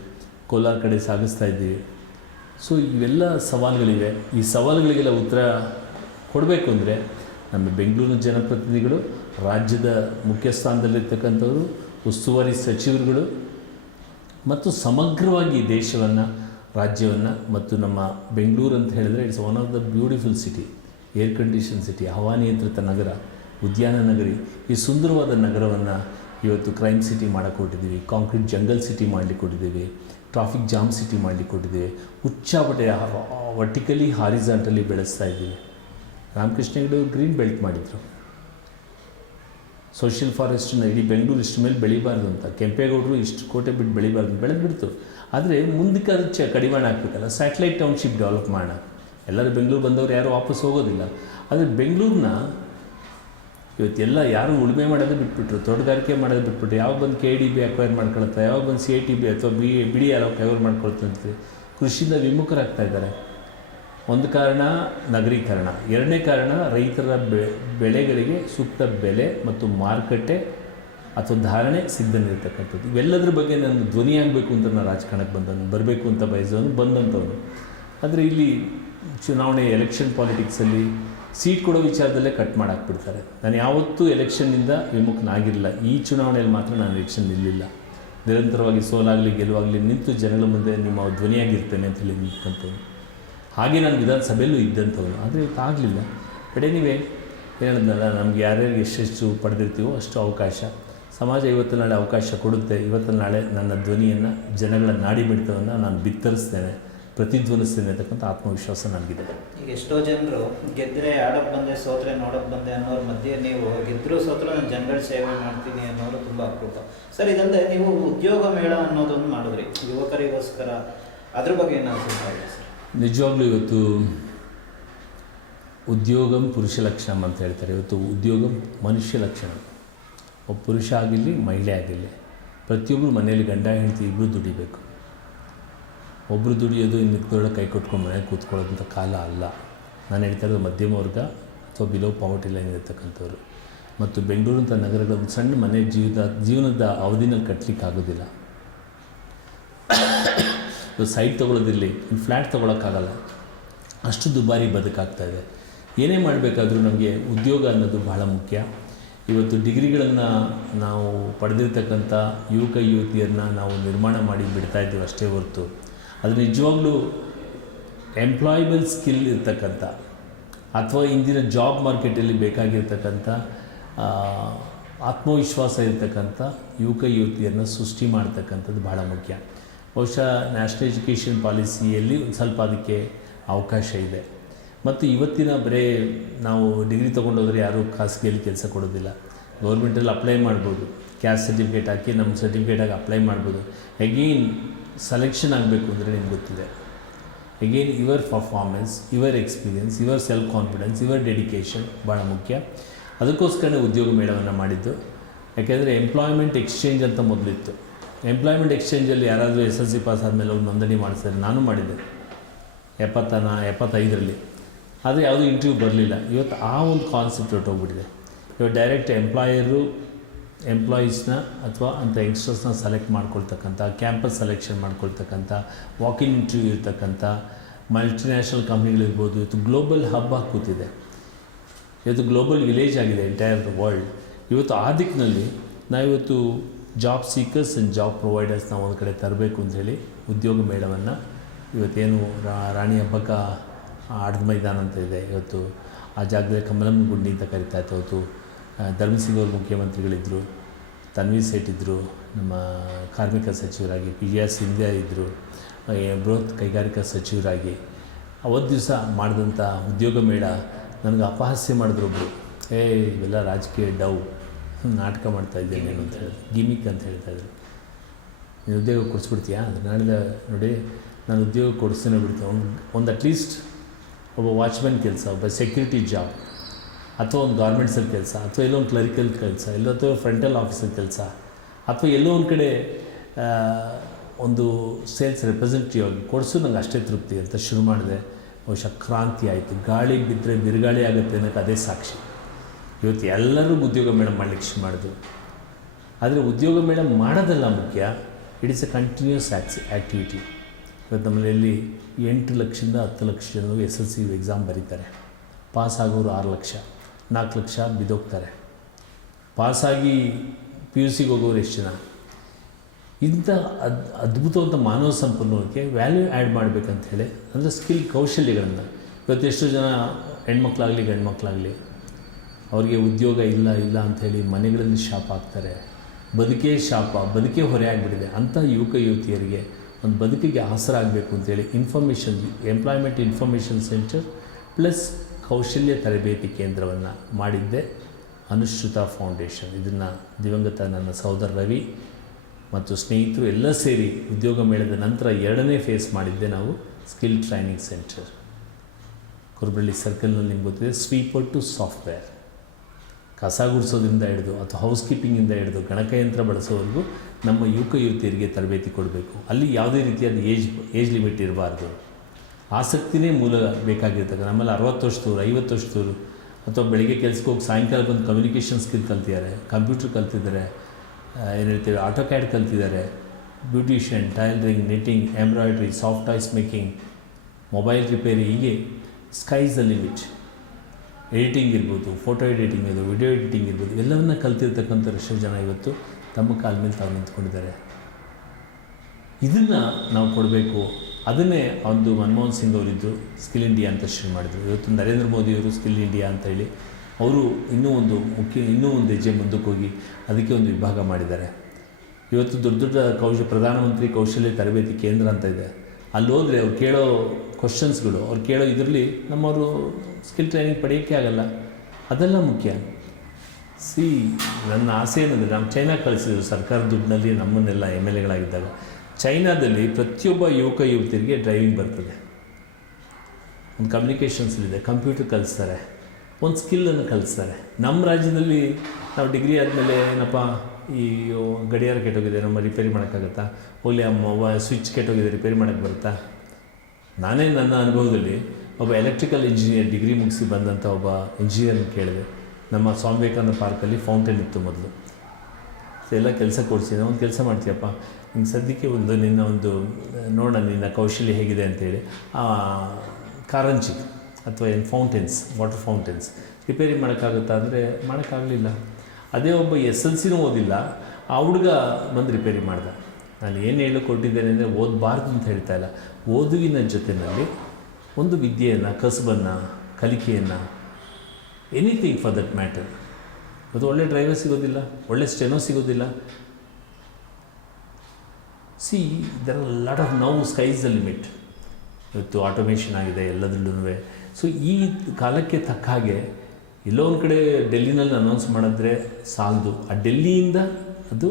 ಕೋಲಾರ ಕಡೆ ಸಾಗಿಸ್ತಾ ಇದ್ದೀವಿ. ಸೊ ಇವೆಲ್ಲ ಸವಾಲುಗಳಿವೆ. ಈ ಸವಾಲುಗಳಿಗೆಲ್ಲ ಉತ್ತರ ಕೊಡಬೇಕು ಅಂದರೆ ನಮ್ಮ ಬೆಂಗಳೂರಿನ ಜನಪ್ರತಿನಿಧಿಗಳು, ರಾಜ್ಯದ ಮುಖ್ಯ ಸ್ಥಾನದಲ್ಲಿರ್ತಕ್ಕಂಥವರು, ಉಸ್ತುವಾರಿ ಸಚಿವರುಗಳು ಮತ್ತು ಸಮಗ್ರವಾಗಿ ದೇಶವನ್ನು, ರಾಜ್ಯವನ್ನು ಮತ್ತು ನಮ್ಮ ಬೆಂಗಳೂರು ಅಂತ ಹೇಳಿದರೆ it's one of the beautiful city, air condition city, ಹವಾನಿಯಂತ್ರಿತ ನಗರ, ಉದ್ಯಾನ ನಗರಿ. ಈ ಸುಂದರವಾದ ನಗರವನ್ನು ಇವತ್ತು ಕ್ರೈಮ್ ಸಿಟಿ ಮಾಡಕೊಟ್ಟಿದ್ದೀವಿ, ಕಾಂಕ್ರೀಟ್ ಜಂಗಲ್ ಸಿಟಿ ಮಾಡಲಿಕ್ಕೆ ಕೊಟ್ಟಿದ್ದೀವಿ, ಟ್ರಾಫಿಕ್ ಜಾಮ್ ಸಿಟಿ ಮಾಡಲಿಕ್ಕೆ ಕೊಟ್ಟಿದ್ದೀವಿ, ಉಚ್ಚಾಬಟ್ಟೆ ವರ್ಟಿಕಲಿ ಹಾರಿಜಾಂಟಲಿ ಬೆಳೆಸ್ತಾ ಇದ್ದೀವಿ. ರಾಮಕೃಷ್ಣ ಹೆಗಡೆ ಗ್ರೀನ್ ಬೆಲ್ಟ್ ಮಾಡಿದರು. ಸೋಷಿಯಲ್ ಫಾರೆಸ್ಟನ್ನು ಇಡೀ ಬೆಂಗಳೂರು ಇಷ್ಟು ಮೇಲೆ ಬೆಳಿಬಾರ್ದು ಅಂತ, ಕೆಂಪೇಗೌಡರು ಇಷ್ಟು ಕೋಟೆ ಬಿಟ್ಟು ಬೆಳಿಬಾರ್ದು, ಬೆಳೆದ್ಬಿಡ್ತು. ಆದರೆ ಮುಂದಕ್ಕೆ ಅದು ಕಡಿವಾಣ ಹಾಕ್ಬೇಕಲ್ಲ, ಸ್ಯಾಟಲೈಟ್ ಟೌನ್ಶಿಪ್ ಡೆವಲಪ್ ಮಾಡೋಣ. ಎಲ್ಲರೂ ಬೆಂಗಳೂರು ಬಂದವರು ಯಾರೂ ವಾಪಸ್ ಹೋಗೋದಿಲ್ಲ. ಆದರೆ ಬೆಂಗಳೂರನ್ನ ಇವತ್ತೆಲ್ಲ ಯಾರು ಉಳುಮೆ ಮಾಡೋದು ಬಿಟ್ಬಿಟ್ರು, ತೋಟಗಾರಿಕೆ ಮಾಡೋದು ಬಿಟ್ಬಿಟ್ರು. ಯಾವಾಗ ಬಂದು KDB ಅಕ್ವೈರ್ ಮಾಡ್ಕೊಳುತ್ತೆ, ಯಾವಾಗ ಬಂದು CITB ಅಥವಾ ಬಿಡಿ ಯಾರೋ ಅಕ್ವೈರ್ ಮಾಡ್ಕೊಳ್ತಂತೆ, ಕೃಷಿಯಿಂದ ವಿಮುಖರಾಗ್ತಾ ಇದ್ದಾರೆ. ಒಂದು ಕಾರಣ ನಗರೀಕರಣ, ಎರಡನೇ ಕಾರಣ ರೈತರ ಬೆಳೆಗಳಿಗೆ ಸೂಕ್ತ ಬೆಲೆ ಮತ್ತು ಮಾರುಕಟ್ಟೆ ಅಥವಾ ಧಾರಣೆ ಸಿದ್ಧನಿರ್ತಕ್ಕಂಥದ್ದು. ಇವೆಲ್ಲದ್ರ ಬಗ್ಗೆ ನಾನು ಧ್ವನಿಯಾಗಬೇಕು ಅಂತ ನಾನು ರಾಜಕಾರಣಕ್ಕೆ ಬರಬೇಕು ಅಂತ ಬಯಸೋನು ಬಂದಂಥವನು. ಆದರೆ ಇಲ್ಲಿ ಚುನಾವಣೆ ಎಲೆಕ್ಷನ್ ಪಾಲಿಟಿಕ್ಸಲ್ಲಿ ಸೀಟ್ ಕೊಡೋ ವಿಚಾರದಲ್ಲೇ ಕಟ್ ಮಾಡಾಕ್ಬಿಡ್ತಾರೆ. ನಾನು ಯಾವತ್ತೂ ಎಲೆಕ್ಷನ್ನಿಂದ ವಿಮುಖನಾಗಿರಲಿಲ್ಲ. ಈ ಚುನಾವಣೆಯಲ್ಲಿ ಮಾತ್ರ ನಾನು ಎಲೆಕ್ಷನ್ ನಿಲ್ಲಿಲ್ಲ. ನಿರಂತರವಾಗಿ ಸೋಲಾಗಲಿ ಗೆಲುವಾಗಲಿ ನಿಂತು ಜನಗಳ ಮುಂದೆ ನಿಮ್ಮ ಧ್ವನಿಯಾಗಿರ್ತೇನೆ ಅಂತ ಹೇಳಿ ನಿಂತಂಥವ್ನು. ಹಾಗೆ ನಾನು ವಿಧಾನಸಭೆಯಲ್ಲೂ ಇದ್ದಂಥವ್ನು. ಆದರೆ ಇವತ್ತು ಆಗಲಿಲ್ಲ. ಕಡೆ ನೀವೇ ಹೇಳಿದ್ನಲ್ಲ, ನಮ್ಗೆ ಯಾರ್ಯಾರಿಗೆ ಎಷ್ಟೆಷ್ಟು ಪಡೆದಿರ್ತೀವೋ ಅಷ್ಟು ಅವಕಾಶ ಸಮಾಜ ಇವತ್ತು ನಾಳೆ ಅವಕಾಶ ಕೊಡುತ್ತೆ. ಇವತ್ತು ನಾಳೆ ನನ್ನ ಧ್ವನಿಯನ್ನು, ಜನಗಳ ನಾಡಿ ಮಿಡಿತವನ್ನು ನಾನು ಬಿತ್ತರಿಸ್ತೇನೆ. ಪ್ರತಿಧ್ವನಿಸ್ತೀನಿ ಅಂತಕ್ಕಂಥ ಆತ್ಮವಿಶ್ವಾಸ ನನಗಿದೆ. ಈಗ ಎಷ್ಟೋ ಜನರು ಗೆದ್ದರೆ ಆಡೋಕ್ಕೆ ಬಂದೆ, ಸೋತ್ರೆ ನೋಡೋಕ್ಕೆ ಬಂದೆ ಅನ್ನೋರ ಮಧ್ಯೆ ನೀವು ಗೆದ್ದರೂ ಸೋತ್ರೂ ನಾನು ಜನಗಳ ಸೇವೆ ಮಾಡ್ತೀನಿ ಅನ್ನೋರು ತುಂಬ ಅಪರೂಪ. ಸರ್, ಇದಲ್ಲದೆ ನೀವು ಉದ್ಯೋಗ ಮೇಳ ಅನ್ನೋದೊಂದು ಮಾಡಿದ್ರಿ ಯುವಕರಿಗೋಸ್ಕರ, ಅದ್ರ ಬಗ್ಗೆ ಏನಾದ್ರು ಸರ್? ನಿಜವಾಗ್ಲೂ ಇವತ್ತು ಉದ್ಯೋಗಂ ಪುರುಷ ಲಕ್ಷಣ ಅಂತ ಹೇಳ್ತಾರೆ. ಇವತ್ತು ಉದ್ಯೋಗಂ ಮನುಷ್ಯ ಲಕ್ಷಣ. ಒಬ್ಬ ಪುರುಷ ಆಗಿರಲಿ, ಮಹಿಳೆ ಆಗಿರಲಿ, ಪ್ರತಿಯೊಬ್ಬರು ಮನೆಯಲ್ಲಿ ಗಂಡ ಹೆಂಡತಿ ಇಬ್ಬರು ದುಡಿಬೇಕು. ಒಬ್ಬರು ದುಡಿಯೋದು ಇನ್ನೊಬ್ಬರ ಕೈ ಕೊಟ್ಕೊಂಡು ಮನೆಗೆ ಕೂತ್ಕೊಳ್ಳೋದಂಥ ಕಾಲ ಅಲ್ಲ. ನಾನು ಹೇಳ್ತಾ ಇರೋದು ಮಧ್ಯಮ ವರ್ಗ ಅಥವಾ ಬಿಲೋ ಪಾವರ್ಟಿ ಲೈನ್ ಇರ್ತಕ್ಕಂಥವ್ರು. ಮತ್ತು ಬೆಂಗಳೂರಂಥ ನಗರಗಳ ಒಂದು ಸಣ್ಣ ಮನೆ ಜೀವನದ ಅವಧಿನಲ್ಲಿ ಕಟ್ಟಲಿಕ್ಕಾಗೋದಿಲ್ಲ. ಸೈಟ್ ತೊಗೊಳೋದಿರಲಿ, ಒಂದು ಫ್ಲ್ಯಾಟ್ ತೊಗೊಳಕ್ಕಾಗಲ್ಲ, ಅಷ್ಟು ದುಬಾರಿ ಬದುಕಾಗ್ತಾಯಿದೆ. ಏನೇ ಮಾಡಬೇಕಾದ್ರೂ ನಮಗೆ ಉದ್ಯೋಗ ಅನ್ನೋದು ಬಹಳ ಮುಖ್ಯ. ಇವತ್ತು ಡಿಗ್ರಿಗಳನ್ನು ನಾವು ಪಡೆದಿರ್ತಕ್ಕಂಥ ಯುವಕ ಯುವತಿಯರನ್ನ ನಾವು ನಿರ್ಮಾಣ ಮಾಡಿ ಬಿಡ್ತಾಯಿದ್ದೀವಿ ಅಷ್ಟೇ ಹೊರತು ಅದು ನಿಜವಾಗ್ಲೂ ಎಂಪ್ಲಾಯಬಲ್ ಸ್ಕಿಲ್ ಇರ್ತಕ್ಕಂಥ ಅಥವಾ ಇಂದಿನ ಜಾಬ್ ಮಾರ್ಕೆಟಲ್ಲಿ ಬೇಕಾಗಿರ್ತಕ್ಕಂಥ ಆತ್ಮವಿಶ್ವಾಸ ಇರ್ತಕ್ಕಂಥ ಯುವಕ ಯುವತಿಯರನ್ನ ಸೃಷ್ಟಿ ಮಾಡ್ತಕ್ಕಂಥದ್ದು ಬಹಳ ಮುಖ್ಯ. ಬಹುಶಃ ನ್ಯಾಷನಲ್ ಎಜುಕೇಷನ್ ಪಾಲಿಸಿಯಲ್ಲಿ ಒಂದು ಸ್ವಲ್ಪ ಅದಕ್ಕೆ ಅವಕಾಶ ಇದೆ. ಮತ್ತು ಇವತ್ತಿನ ಬರೀ ನಾವು ಡಿಗ್ರಿ ತೊಗೊಂಡೋದ್ರೆ ಯಾರೂ ಖಾಸಗಿಯಲ್ಲಿ ಕೆಲಸ ಕೊಡೋದಿಲ್ಲ. ಗೌರ್ಮೆಂಟಲ್ಲಿ ಅಪ್ಲೈ ಮಾಡ್ಬೋದು, ಕ್ಯಾಸ್ಟ್ ಸರ್ಟಿಫಿಕೇಟ್ ಹಾಕಿ ನಮ್ಮ ಸರ್ಟಿಫಿಕೇಟಾಗಿ ಅಪ್ಲೈ ಮಾಡ್ಬೋದು. ಅಗೇನ್ ಸೆಲೆಕ್ಷನ್ ಆಗಬೇಕು ಅಂದರೆ ನಿಮ್ಗೆ ಗೊತ್ತಿದೆ. Again your performance, your experience, your self confidence, your dedication ಭಾಳ ಮುಖ್ಯ. ಅದಕ್ಕೋಸ್ಕರನೇ ಉದ್ಯೋಗ ಮೇಳವನ್ನು ಮಾಡಿದ್ದು. ಯಾಕೆಂದರೆ ಎಂಪ್ಲಾಯ್ಮೆಂಟ್ ಎಕ್ಸ್ಚೇಂಜ್ ಅಂತ ಮೊದಲಿತ್ತು. ಎಂಪ್ಲಾಯ್ಮೆಂಟ್ ಎಕ್ಸ್ಚೇಂಜಲ್ಲಿ ಯಾರಾದರೂ SSLC ಪಾಸ್ ಆದಮೇಲೆ ಒಂದು ನೋಂದಣಿ ಮಾಡಿಸಿದ್ರೆ, ನಾನು ಮಾಡಿದ್ದೆ 75ರಲ್ಲಿ. ಆದರೆ ಯಾವುದೂ ಇಂಟರ್ವ್ಯೂ ಬರಲಿಲ್ಲ. ಇವತ್ತು ಆ ಒಂದು ಕಾನ್ಸೆಪ್ಟ್ ಹೊರಟೋಗ್ಬಿಟ್ಟಿದೆ. ಇವತ್ತು ಡೈರೆಕ್ಟ್ ಎಂಪ್ಲಾಯೀಸ್ನ ಅಥವಾ ಅಂಥ ಯಂಗ್ಸ್ಟರ್ಸ್ನ ಸೆಲೆಕ್ಟ್ ಮಾಡ್ಕೊಳ್ತಕ್ಕಂಥ, ಕ್ಯಾಂಪಸ್ ಸೆಲೆಕ್ಷನ್ ಮಾಡ್ಕೊಳ್ತಕ್ಕಂಥ, ವಾಕಿನ್ ಇಂಟರ್ವ್ಯೂ ಇರ್ತಕ್ಕಂಥ ಮಲ್ಟಿನ್ಯಾಷನಲ್ ಕಂಪ್ನಿಗಳಿರ್ಬೋದು. ಇವತ್ತು ಗ್ಲೋಬಲ್ ಹಬ್ ಆಗಿ ಕೂತಿದೆ. ಇವತ್ತು ಗ್ಲೋಬಲ್ ವಿಲೇಜ್ ಆಗಿದೆ ಎಂಟೈರ್ ವರ್ಲ್ಡ್. ಇವತ್ತು ಆ ದಿಕ್ಕಿನಲ್ಲಿ ನಾವಿವತ್ತು ಜಾಬ್ ಸೀಕರ್ಸ್ ಆ್ಯಂಡ್ ಜಾಬ್ ಪ್ರೊವೈಡರ್ಸ್ನ ಒಂದು ಕಡೆ ತರಬೇಕು ಅಂಥೇಳಿ ಉದ್ಯೋಗ ಮೇಳವನ್ನು ಇವತ್ತೇನು ರಾಣಿ ಹಬ್ಬಕ್ಕ ಆಟದ ಮೈದಾನ ಅಂತ ಇದೆ, ಇವತ್ತು ಆ ಜಾಗದಲ್ಲಿ ಕಮಲಮ್ಮ ಗುಂಡಿ ಅಂತ ಕರಿತಾಯಿತ್ತು. ಇವತ್ತು ಧರ್ಮಸಿಂಗ್ ಅವರು ಮುಖ್ಯಮಂತ್ರಿಗಳಿದ್ದರು, ತನ್ವೀರ್ ಸೇಠ್ ಇದ್ದರು, ನಮ್ಮ ಕಾರ್ಮಿಕ ಸಚಿವರಾಗಿ PGR ಸಿಂಧ್ಯಾ ಇದ್ದರು, ಬೃಹತ್ ಕೈಗಾರಿಕಾ ಸಚಿವರಾಗಿ. ಅವತ್ತು ದಿವಸ ಮಾಡಿದಂಥ ಉದ್ಯೋಗ ಮೇಳ ನನಗೆ ಅಪಹಾಸ್ಯ ಮಾಡಿದ್ರೊಬ್ಬರು. ಇವೆಲ್ಲ ರಾಜಕೀಯ ಡವ್, ನಾಟಕ ಮಾಡ್ತಾಯಿದ್ದೇನೆ ಅಂತ ಹೇಳಿದ್ರು, ಗಿಮಿಕ್ ಅಂತ ಹೇಳ್ತಾಯಿದ್ರು. ನೀನು ಉದ್ಯೋಗ ಕೊಡಿಸ್ಬಿಡ್ತೀಯಾ ಅಂದರೆ ನಾಳಿದ ನೋಡಿ, ನಾನು ಉದ್ಯೋಗ ಕೊಡಿಸ್ತೇನೆ ಬಿಡ್ತೀನಿ. ಒಂದು ಅಟ್ಲೀಸ್ಟ್ ಒಬ್ಬ ವಾಚ್ಮ್ಯಾನ್ ಕೆಲಸ, ಒಬ್ಬ ಸೆಕ್ಯೂರಿಟಿ ಜಾಬ್, ಅಥವಾ ಒಂದು ಗಾರ್ಮೆಂಟ್ಸಲ್ಲಿ ಕೆಲಸ, ಅಥವಾ ಎಲ್ಲೋ ಒಂದು ಕ್ಲರಿಕಲ್ ಕೆಲಸ, ಎಲ್ಲೋ ಅಥವಾ ಫ್ರಂಟಲ್ ಆಫೀಸಲ್ಲಿ ಕೆಲಸ, ಅಥವಾ ಎಲ್ಲೋ ಒಂದು ಕಡೆ ಒಂದು ಸೇಲ್ಸ್ ರೆಪ್ರೆಸೆಂಟೇಟಿವ್ ಆಗಿ ಕೊಡಿಸು, ನಂಗೆ ಅಷ್ಟೇ ತೃಪ್ತಿ ಅಂತ ಶುರು ಮಾಡಿದೆ. ಬಹುಶಃ ಕ್ರಾಂತಿ ಆಯಿತು. ಗಾಳಿ ಬಿದ್ದರೆ ಬಿರುಗಾಳಿ ಆಗುತ್ತೆ ಅನ್ನೋಕ್ಕೆ ಅದೇ ಸಾಕ್ಷಿ. ಇವತ್ತು ಎಲ್ಲರೂ ಉದ್ಯೋಗ ಮೇಳ ಮಾಡಲಿಕ್ಕೆ ಶುರು ಮಾಡಿದ್ರು. ಆದರೆ ಉದ್ಯೋಗ ಮೇಳ ಮಾಡೋದಲ್ಲ ಮುಖ್ಯ, it is a continuous activity. ಇವತ್ತು ನಮ್ಮಲ್ಲಿ 8 ಲಕ್ಷದಿಂದ 10 ಲಕ್ಷ ಜನರು SSLC ಎಕ್ಸಾಮ್ ಬರೀತಾರೆ. ಪಾಸ್ ಆಗೋರು 6 ಲಕ್ಷ, 4 ಲಕ್ಷ ಬಿದ್ದೋಗ್ತಾರೆ. ಪಾಸಾಗಿ PUCಗೆ ಹೋಗೋರು ಎಷ್ಟು ಜನ? ಇಂಥ ಅದ್ಭುತವಾದ ಮಾನವ ಸಂಪನ್ಮೂಲಕ್ಕೆ ವ್ಯಾಲ್ಯೂ ಆ್ಯಡ್ ಮಾಡಬೇಕಂತ ಹೇಳಿ, ಅಂದರೆ ಸ್ಕಿಲ್ ಕೌಶಲ್ಯಗಳನ್ನು. ಇವತ್ತು ಎಷ್ಟೋ ಜನ ಹೆಣ್ಮಕ್ಳಾಗಲಿ ಗಂಡ್ಮಕ್ಳಾಗಲಿ ಅವ್ರಿಗೆ ಉದ್ಯೋಗ ಇಲ್ಲ ಅಂಥೇಳಿ ಮನೆಗಳಲ್ಲಿ ಶಾಪ ಆಗ್ತಾರೆ. ಬದುಕೇ ಶಾಪ, ಬದುಕೇ ಹೊರೆ ಆಗಿಬಿಟ್ಟಿದೆ. ಅಂಥ ಯುವಕ ಯುವತಿಯರಿಗೆ ಒಂದು ಬದುಕಿಗೆ ಆಸರ ಆಗಬೇಕು ಅಂತೇಳಿ ಎಂಪ್ಲಾಯ್ಮೆಂಟ್ ಇನ್ಫಾರ್ಮೇಷನ್ ಸೆಂಟರ್ ಪ್ಲಸ್ ಕೌಶಲ್ಯ ತರಬೇತಿ ಕೇಂದ್ರವನ್ನು ಮಾಡಿದ್ದೆ ಅನುಶ್ರುತ ಫೌಂಡೇಶನ್. ಇದನ್ನು ದಿವಂಗತ ನನ್ನ ಸಹೋದರ ರವಿ ಮತ್ತು ಸ್ನೇಹಿತರು ಎಲ್ಲ ಸೇರಿ ಉದ್ಯೋಗ ಮೇಳದ ನಂತರ 2ನೇ ಫೇಸ್ ಮಾಡಿದ್ದೆ ನಾವು ಸ್ಕಿಲ್ ಟ್ರೈನಿಂಗ್ ಸೆಂಟರ್. ಕುರುಬಳ್ಳಿ ಸರ್ಕಲ್ನಲ್ಲಿ ನಿಮ್ಗೆ ಗೊತ್ತಿದೆ, ಸ್ವೀಪರ್ ಟು ಸಾಫ್ಟ್ವೇರ್. ಕಸ ಗುಡಿಸೋದ್ರಿಂದ ಹಿಡಿದು ಅಥವಾ ಹೌಸ್ ಕೀಪಿಂಗಿಂದ ಹಿಡಿದು ಗಣಕಯಂತ್ರ ಬಳಸೋವರೆಗೂ ನಮ್ಮ ಯುವಕ ಯುವತಿಯರಿಗೆ ತರಬೇತಿ ಕೊಡಬೇಕು. ಅಲ್ಲಿ ಯಾವುದೇ ರೀತಿಯಾದ ಏಜ್ ಲಿಮಿಟ್ ಇರಬಾರ್ದು. ಆಸಕ್ತಿನೇ ಮೂಲ ಬೇಕಾಗಿರ್ತಕ್ಕ. ನಮ್ಮಲ್ಲಿ 60 ವರ್ಷದವರು, 50 ವರ್ಷದವರು, ಅಥವಾ ಬೆಳಗ್ಗೆ ಕೆಲ್ಸಕ್ಕೆ ಹೋಗಿ ಸಾಯಂಕಾಲ ಬಂದು ಕಮ್ಯುನಿಕೇಷನ್ ಸ್ಕಿಲ್ ಕಲ್ತಿದ್ದಾರೆ, ಕಂಪ್ಯೂಟರ್ ಕಲ್ತಿದ್ದಾರೆ, ಏನು ಹೇಳ್ತೀವಿ ಆಟೋ ಕ್ಯಾಡ್ ಕಲ್ತಿದ್ದಾರೆ, beautician, tailoring, knitting, embroidery, soft toys making, mobile ರಿಪೇರಿ, ಹೀಗೆ ಸ್ಕೈಸ್ ದ ಲಿಮಿಟ್. ಎಡಿಟಿಂಗ್ ಇರ್ಬೋದು, ಫೋಟೋ ಎಡಿಟಿಂಗ್ ಇರ್ಬೋದು, ವಿಡಿಯೋ ಎಡಿಟಿಂಗ್ ಇರ್ಬೋದು, ಎಲ್ಲವನ್ನ ಕಲ್ತಿರ್ತಕ್ಕಂಥ ಎಷ್ಟೋ ಜನ ಇವತ್ತು ತಮ್ಮ ಕಾಲ ಮೇಲೆ ತಾವು ನಿಂತ್ಕೊಂಡಿದ್ದಾರೆ. ಇದನ್ನು ನಾವು ಕೊಡಬೇಕು. ಅದನ್ನೇ ಒಂದು ಮನಮೋಹನ್ ಸಿಂಗ್ ಅವರಿದ್ದರು, ಸ್ಕಿಲ್ ಇಂಡಿಯಾ ಅಂತ ಶುರು ಮಾಡಿದರು. ಇವತ್ತು ನರೇಂದ್ರ ಮೋದಿಯವರು ಸ್ಕಿಲ್ ಇಂಡಿಯಾ ಅಂತೇಳಿ ಅವರು ಇನ್ನೂ ಒಂದು ಹೆಜ್ಜೆ ಮುಂದಕ್ಕೆ ಹೋಗಿ ಅದಕ್ಕೆ ಒಂದು ವಿಭಾಗ ಮಾಡಿದ್ದಾರೆ. ಇವತ್ತು ದೊಡ್ಡ ದೊಡ್ಡ ಪ್ರಧಾನಮಂತ್ರಿ ಕೌಶಲ್ಯ ತರಬೇತಿ ಕೇಂದ್ರ ಅಂತ ಇದೆ. ಅಲ್ಲಿ ಹೋದರೆ ಅವ್ರು ಕೇಳೋ ಕ್ವಶನ್ಸ್ಗಳು, ಅವ್ರು ಕೇಳೋ ಇದರಲ್ಲಿ ನಮ್ಮವರು ಸ್ಕಿಲ್ ಟ್ರೈನಿಂಗ್ ಪಡೆಯೋಕ್ಕೆ ಆಗಲ್ಲ. ಅದೆಲ್ಲ ಮುಖ್ಯ. ನನ್ನ ಆಸೆ ಏನಂದರೆ, ನಾವು ಚೈನಾ ಕಳಿಸಿದ್ರು ಸರ್ಕಾರದ ದುಡ್ಡಿನಲ್ಲಿ ನಮ್ಮನ್ನೆಲ್ಲ MLAಗಳಾಗಿದ್ದಾಗ. ಚೈನಾದಲ್ಲಿ ಪ್ರತಿಯೊಬ್ಬ ಯುವಕ ಯುವತಿಯರಿಗೆ ಡ್ರೈವಿಂಗ್ ಬರ್ತದೆ, ಒಂದು ಕಮ್ಯುನಿಕೇಷನ್ಸಲ್ಲಿದೆ, ಕಂಪ್ಯೂಟರ್ ಕಲಿಸ್ತಾರೆ, ಒಂದು ಸ್ಕಿಲ್ಲನ್ನು ಕಲಿಸ್ತಾರೆ. ನಮ್ಮ ರಾಜ್ಯದಲ್ಲಿ ನಾವು ಡಿಗ್ರಿ ಆದಮೇಲೆ ಏನಪ್ಪ, ಈ ಗಡಿಯಾರ ಕೆಟ್ಟೋಗಿದೆ, ನಮ್ಮ ರಿಪೇರಿ ಮಾಡೋಕ್ಕಾಗತ್ತಾ, ಹೋಗಲಿ ಸ್ವಿಚ್ ಕೆಟ್ಟೋಗಿದೆ ರಿಪೇರಿ ಮಾಡೋಕ್ಕೆ ಬರುತ್ತಾ? ನಾನೇ ನನ್ನ ಅನುಭವದಲ್ಲಿ ಒಬ್ಬ ಎಲೆಕ್ಟ್ರಿಕಲ್ ಇಂಜಿನಿಯರ್ ಡಿಗ್ರಿ ಮುಗಿಸಿ ಬಂದಂಥ ಒಬ್ಬ ಇಂಜಿನಿಯರ್ನ ಕೇಳಿದೆ. ನಮ್ಮ ಸ್ವಾಮಿ ವಿವೇಕಾನಂದ ಪಾರ್ಕಲ್ಲಿ ಫೌಂಟೇನ್ ಇತ್ತು ಮೊದಲು. ಎಲ್ಲ ಕೆಲಸ ಕೊಡಿಸಿ, ಒಂದು ಕೆಲಸ ಮಾಡ್ತೀಯಪ್ಪ, ನಿಂಗೆ ಸದ್ಯಕ್ಕೆ ನಿನ್ನ ನೋಡೋಣ ನಿನ್ನ ಕೌಶಲ್ಯ ಹೇಗಿದೆ ಅಂತೇಳಿ ಕಾರಂಜಿ ಅಥವಾ ಏನು ಫೌಂಟೇನ್ಸ್, ವಾಟರ್ ಫೌಂಟೇನ್ಸ್ ರಿಪೇರಿ ಮಾಡೋಕ್ಕಾಗುತ್ತಾ ಅಂದರೆ ಮಾಡೋಕ್ಕಾಗಲಿಲ್ಲ. ಅದೇ ಒಬ್ಬ SLCನೂ ಓದಿಲ್ಲ ಆ ಹುಡುಗ ಬಂದು ರಿಪೇರಿ ಮಾಡ್ದ. ನಾನು ಏನು ಹೇಳಿಕೊಟ್ಟಿದ್ದೇನೆ ಅಂದರೆ, ಓದಬಾರ್ದು ಅಂತ ಹೇಳ್ತಾ ಇಲ್ಲ, ಓದುವಿನ ಜೊತೆಯಲ್ಲಿ ಒಂದು ವಿದ್ಯೆಯನ್ನು, ಕಸುಬನ್ನು, ಕಲಿಕೆಯನ್ನು, ಎನಿಥಿಂಗ್ ಫಾರ್ ದಟ್ ಮ್ಯಾಟರ್. ಅದು ಒಳ್ಳೆ ಡ್ರೈವರ್ ಸಿಗೋದಿಲ್ಲ, ಒಳ್ಳೆ ಸ್ಟೆನೋ ಸಿಗೋದಿಲ್ಲ. There are lot of now sky's the limit. ಇವತ್ತು ಆಟೋಮೇಷನ್ ಆಗಿದೆ ಎಲ್ಲದರಲ್ಲೂ. ಸೊ ಈ ಕಾಲಕ್ಕೆ ತಕ್ಕ ಹಾಗೆ ಎಲ್ಲೋ ಒಂದು ಕಡೆ ಡೆಲ್ಲಿನಲ್ಲಿ ಅನೌನ್ಸ್ ಮಾಡಿದ್ರೆ ಸಾಲದು, ಆ ಡೆಲ್ಲಿಯಿಂದ ಅದು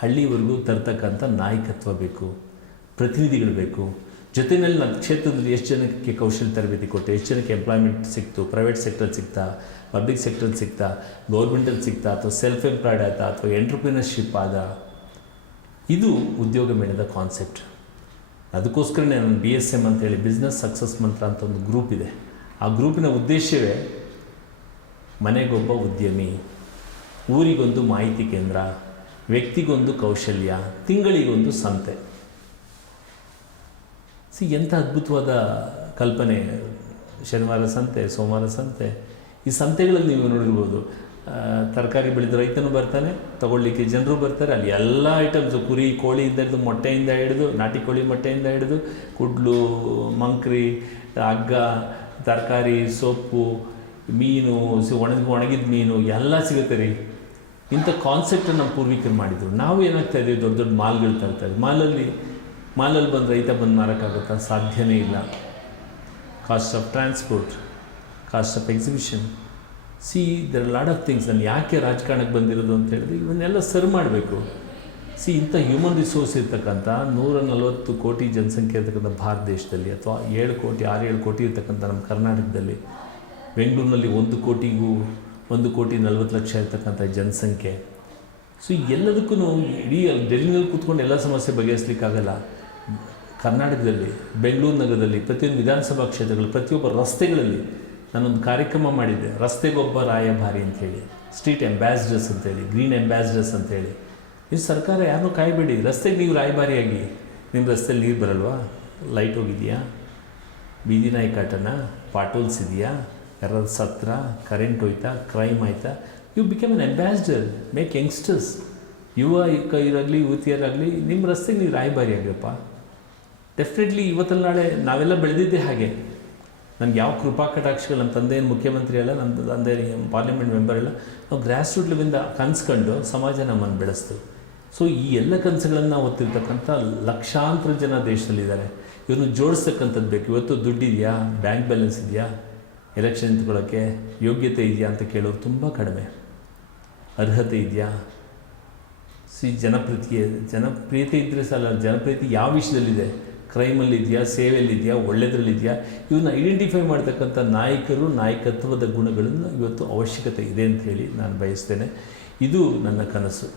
ಹಳ್ಳಿವರೆಗೂ ತರ್ತಕ್ಕಂಥ ನಾಯಕತ್ವ ಬೇಕು, ಪ್ರತಿನಿಧಿಗಳು ಬೇಕು. ಜೊತೆಯಲ್ಲಿ ನನ್ನ ಕ್ಷೇತ್ರದಲ್ಲಿ ಎಷ್ಟು ಜನಕ್ಕೆ ಕೌಶಲ್ಯ ತರಬೇತಿ ಕೊಟ್ಟು, ಎಷ್ಟು ಜನಕ್ಕೆ ಎಂಪ್ಲಾಯ್ಮೆಂಟ್ ಸಿಕ್ತು, ಪ್ರೈವೇಟ್ ಸೆಕ್ಟರ್ ಸಿಗ್ತಾ, ಪಬ್ಲಿಕ್ ಸೆಕ್ಟರ್ ಸಿಗ್ತಾ, ಗೌರ್ಮೆಂಟಲ್ಲಿ ಸಿಗ್ತಾ, ಅಥವಾ ಸೆಲ್ಫ್ ಎಂಪ್ಲಾಯ್ಡ್ ಆಯ್ತಾ, ಅಥವಾ ಎಂಟ್ರಪ್ರಿನರ್ಶಿಪ್ ಆದ. ಇದು ಉದ್ಯೋಗ ಮೇಳದ ಕಾನ್ಸೆಪ್ಟ್. ಅದಕ್ಕೋಸ್ಕರನೇ ನನ್ನ BSM ಅಂತೇಳಿ ಬಿಸ್ನೆಸ್ ಸಕ್ಸಸ್ ಮಂತ್ರ ಅಂತ ಒಂದು ಗ್ರೂಪ್ ಇದೆ. ಆ ಗ್ರೂಪಿನ ಉದ್ದೇಶವೇ ಮನೆಗೊಬ್ಬ ಉದ್ಯಮಿ, ಊರಿಗೊಂದು ಮಾಹಿತಿ ಕೇಂದ್ರ, ವ್ಯಕ್ತಿಗೊಂದು ಕೌಶಲ್ಯ, ತಿಂಗಳಿಗೊಂದು ಸಂತೆ. ಎಂಥ ಅದ್ಭುತವಾದ ಕಲ್ಪನೆ. ಶನಿವಾರ ಸಂತೆ, ಸೋಮವಾರ ಸಂತೆ. ಈ ಸಂತೆಗಳಲ್ಲಿ ನೀವು ನೋಡಿರ್ಬೋದು, ತರಕಾರಿ ಬೆಳೆದ ರೈತನೂ ಬರ್ತಾನೆ, ತಗೊಳ್ಳಿಕ್ಕೆ ಜನರು ಬರ್ತಾರೆ. ಅಲ್ಲಿ ಎಲ್ಲ ಐಟಮ್ಸು, ಕುರಿ ಕೋಳಿಯಿಂದ ಹಿಡಿದು, ಮೊಟ್ಟೆಯಿಂದ ಹಿಡಿದು, ನಾಟಿ ಕೋಳಿ ಮೊಟ್ಟೆಯಿಂದ ಹಿಡಿದು, ಕುಡ್ಲು, ಮಂಕ್ರಿ, ಹಗ್ಗ, ತರಕಾರಿ, ಸೊಪ್ಪು, ಮೀನು, ಒಣಗಿದ ಮೀನು ಎಲ್ಲ ಸಿಗುತ್ತೆ ರೀ. ಇಂಥ ಕಾನ್ಸೆಪ್ಟನ್ನು ನಮ್ಮ ಪೂರ್ವಿಕರು ಮಾಡಿದರು. ನಾವು ಏನಾಗ್ತಾ ಇದ್ದೀವಿ, ದೊಡ್ಡ ದೊಡ್ಡ ಮಾಲ್ಗಳು ತರ್ತಾ ಇದ್ದೀವಿ. ಮಾಲಲ್ಲಿ ಬಂದು ರೈತ ಬಂದು ಮಾರೋಕ್ಕಾಗುತ್ತಾ? ಸಾಧ್ಯನೇ ಇಲ್ಲ. Cost of transport, cost of exhibition, there are lot of things. ನಾನು ಯಾಕೆ ರಾಜಕಾರಣಕ್ಕೆ ಬಂದಿರೋದು ಅಂತ ಹೇಳಿದ್ರೆ, ಇವನ್ನೆಲ್ಲ ಸರ್ವ್ ಮಾಡಬೇಕು. ಇಂಥ ಹ್ಯೂಮನ್ ರಿಸೋರ್ಸ್ ಇರ್ತಕ್ಕಂಥ 140 ಕೋಟಿ ಜನಸಂಖ್ಯೆ ಇರ್ತಕ್ಕಂಥ ಭಾರತ ದೇಶದಲ್ಲಿ, ಅಥವಾ 7 ಕೋಟಿ 6-7 ಕೋಟಿ ಇರ್ತಕ್ಕಂಥ ನಮ್ಮ ಕರ್ನಾಟಕದಲ್ಲಿ, ಬೆಂಗಳೂರಿನಲ್ಲಿ 1 ಕೋಟಿಗೂ 1,40,00,000 ಇರ್ತಕ್ಕಂಥ ಜನಸಂಖ್ಯೆ. ಎಲ್ಲದಕ್ಕೂ ಇಡೀ ಡೆಲ್ಲಿನಲ್ಲಿ ಕೂತ್ಕೊಂಡು ಎಲ್ಲ ಸಮಸ್ಯೆ ಬಗೆಹರಿಸಲಿಕ್ಕಾಗಲ್ಲ. ಕರ್ನಾಟಕದಲ್ಲಿ, ಬೆಂಗಳೂರು ನಗರದಲ್ಲಿ, ಪ್ರತಿಯೊಂದು ವಿಧಾನಸಭಾ ಕ್ಷೇತ್ರಗಳು, ಪ್ರತಿಯೊಬ್ಬ ರಸ್ತೆಗಳಲ್ಲಿ ನಾನೊಂದು ಕಾರ್ಯಕ್ರಮ ಮಾಡಿದ್ದೆ, ರಸ್ತೆಗೊಬ್ಬ ರಾಯಭಾರಿ ಅಂಥೇಳಿ, ಸ್ಟ್ರೀಟ್ ಅಂಬಾಸಿಡರ್ಸ್ ಅಂತೇಳಿ, ಗ್ರೀನ್ ಅಂಬಾಸಿಡರ್ಸ್ ಅಂತೇಳಿ. ನೀವು ಸರ್ಕಾರ ಯಾರನ್ನೂ ಕಾಯಬೇಡಿ, ರಸ್ತೆಗೆ ನೀವು ರಾಯಭಾರಿಯಾಗಿ. ನಿಮ್ಮ ರಸ್ತೆಯಲ್ಲಿ ನೀರು ಬರಲ್ವಾ? ಲೈಟ್ ಹೋಗಿದೆಯಾ? ಬೀದಿ ನಾಯಿ ಕಾಟನ? ಪಾಟೋಲ್ಸ್ ಇದೆಯಾ? ಯಾರಾದ್ರು ಸತ್ರ? ಕರೆಂಟ್ ಹೋಯ್ತಾ? ಕ್ರೈಮ್ ಆಯಿತಾ? You become an ambassador. Make youngsters, ಯುವಕರಾಗಲಿ ಯುವತಿಯರಾಗಲಿ, ನಿಮ್ಮ ರಸ್ತೆಗೆ ನೀವು ರಾಯಭಾರಿ ಆಗಪ್ಪ. ಡೆಫಿನೆಟ್ಲಿ ಇವತ್ತಲ್ಲಿ ನಾಳೆ ನಾವೆಲ್ಲ ಬೆಳೆದಿದ್ದೇ ಹಾಗೆ. ನನಗೆ ಯಾವ ಕೃಪಾ ಕಟಾಕ್ಷಗಳು, ನಮ್ಮ ತಂದೆ ಏನು ಮುಖ್ಯಮಂತ್ರಿ ಅಲ್ಲ, ನಮ್ಮ ತಂದೆ ಪಾರ್ಲಿಮೆಂಟ್ ಮೆಂಬರ್ ಇಲ್ಲ. ನಾವು ಗ್ರಾಸ್ ರೂಟ್ ಲೆವೆಲಿಂದ ಕನ್ಸ್ಕೊಂಡು ಸಮಾಜ ನಮ್ಮನ್ನು ಬೆಳೆಸ್ತು. ಈ ಎಲ್ಲ ಕನಸುಗಳನ್ನು ಹೊತ್ತಿರ್ತಕ್ಕಂಥ ಲಕ್ಷಾಂತರ ಜನ ದೇಶದಲ್ಲಿದ್ದಾರೆ. ಇವ್ರನ್ನ ಜೋಡಿಸ್ತಕ್ಕಂಥದ್ದು ಬೇಕು. ಇವತ್ತು ದುಡ್ಡಿದೆಯಾ? ಬ್ಯಾಂಕ್ ಬ್ಯಾಲೆನ್ಸ್ ಇದೆಯಾ? ಎಲೆಕ್ಷನ್ ನಿಂತ್ಕೊಳ್ಳೋಕ್ಕೆ ಯೋಗ್ಯತೆ ಇದೆಯಾ ಅಂತ ಕೇಳೋರು ತುಂಬ ಕಡಿಮೆ. ಅರ್ಹತೆ ಇದೆಯಾ? ಜನಪ್ರಿಯತೆ ಇದ್ದರೆ ಸಾಲ. ಜನಪ್ರಿಯತೆ ಯಾವ ವಿಷಯದಲ್ಲಿದೆ? ಕ್ರೈಮಲ್ಲಿದೆಯಾ? ಸೇವೆಯಲ್ಲಿದೆಯಾ? ಒಳ್ಳೆಯದ್ರಲ್ಲಿದೆಯಾ? ಇವನ್ನ ಐಡೆಂಟಿಫೈ ಮಾಡ್ತಕ್ಕಂಥ ನಾಯಕರು, ನಾಯಕತ್ವದ ಗುಣಗಳನ್ನು ಇವತ್ತು ಅವಶ್ಯಕತೆ ಇದೆ ಅಂತ ಹೇಳಿ ನಾನು ಬಯಸ್ತೇನೆ. ಇದು ನನ್ನ ಕನಸು.